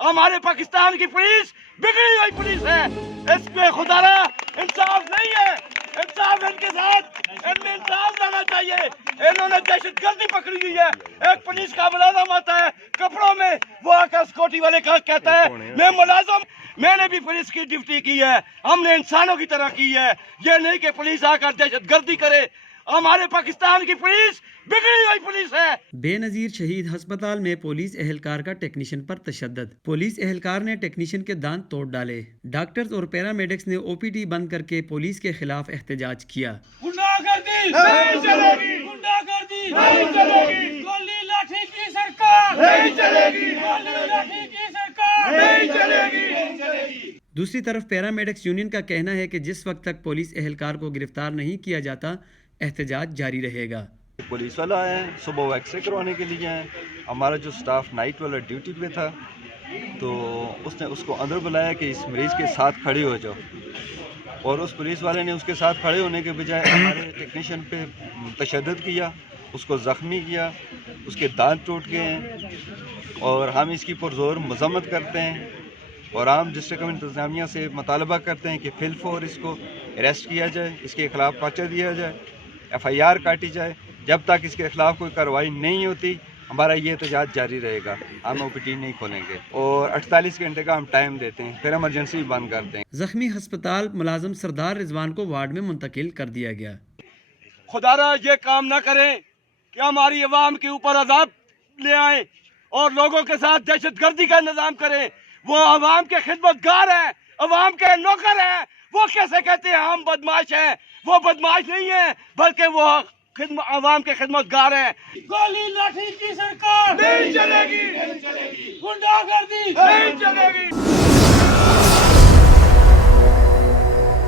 ہمارے پاکستان کی پولیس بگڑی ہوئی پولیس ہے، اس پہ خدا انصاف نہیں ہے، انصاف ان کے ساتھ ان میں انصاف لانا چاہیے۔ انہوں نے دہشت گردی پکڑی ہوئی ہے، ایک پولیس کا ملازم آتا ہے کپڑوں میں، وہ آ کر سیکورٹی والے کا کہتا ہے میں ملازم، میں نے بھی پولیس کی ڈیوٹی کی ہے، ہم نے انسانوں کی طرح کی ہے، یہ نہیں کہ پولیس آ کر دہشت گردی کرے۔ ہمارے پاکستان کی پولیس بگڑی ہوئی پولیس ہے۔ بے نظیر شہید ہسپتال میں پولیس اہلکار کا ٹیکنیشین پر تشدد، پولیس اہلکار نے ٹیکنیشین کے دانت توڑ ڈالے، ڈاکٹرز اور پیرامیڈکس نے او پی ڈی بند کر کے پولیس کے خلاف احتجاج کیا۔ غنڈہ گردی نہیں چلے گی، غنڈہ گردی نہیں چلے گی، گولی لاٹھی کی سرکار نہیں چلے گی، گولی لاٹھی کی سرکار نہیں چلے گی۔ دوسری طرف پیرامیڈکس یونین کا کہنا ہے کہ جس وقت تک پولیس اہلکار کو گرفتار نہیں کیا جاتا احتجاج جاری رہے گا۔ پولیس والا آئے ہیں، صبح وہ ایکس رے کروانے کے لیے آئے، ہمارا جو سٹاف نائٹ والا ڈیوٹی پہ تھا تو اس نے اس کو اندر بلایا کہ اس مریض کے ساتھ کھڑے ہو جاؤ، اور اس پولیس والے نے اس کے ساتھ کھڑے ہونے کے بجائے ہمارے ٹیکنیشین پہ تشدد کیا، اس کو زخمی کیا، اس کے دانت ٹوٹ گئے ہیں، اور ہم اس کی پرزور مذمت کرتے ہیں، اور عام ڈسٹرکٹ انتظامیہ سے مطالبہ کرتے ہیں کہ فی الفور اس کو اریسٹ کیا جائے، اس کے خلاف پرچہ دیا جائے، ایف آئی آر کاٹی جائے۔ جب تک اس کے خلاف کوئی کارروائی نہیں ہوتی ہمارا یہ احتجاج جاری رہے گا، ہم او پی ڈی نہیں کھولیں گے، اور 48 گھنٹے کا ہم ٹائم دیتے ہیں، پھر ایمرجنسی بند کرتے ہیں۔ زخمی ہسپتال ملازم سردار رضوان کو وارڈ میں منتقل کر دیا گیا۔ خدا را یہ کام نہ کریں کہ ہماری عوام کے اوپر عذاب لے آئیں اور لوگوں کے ساتھ دہشت گردی کا نظام کریں۔ وہ عوام کے خدمتگار ہیں، عوام کے نوکر ہیں، وہ کیسے کہتے ہیں ہم بدماش ہیں؟ وہ بدماش نہیں ہیں بلکہ وہ عوام کے خدمتگار ہیں۔ گولی لاٹھی کی سرکار نہیں چلے گی، غنڈہ گردی نہیں چلے گی۔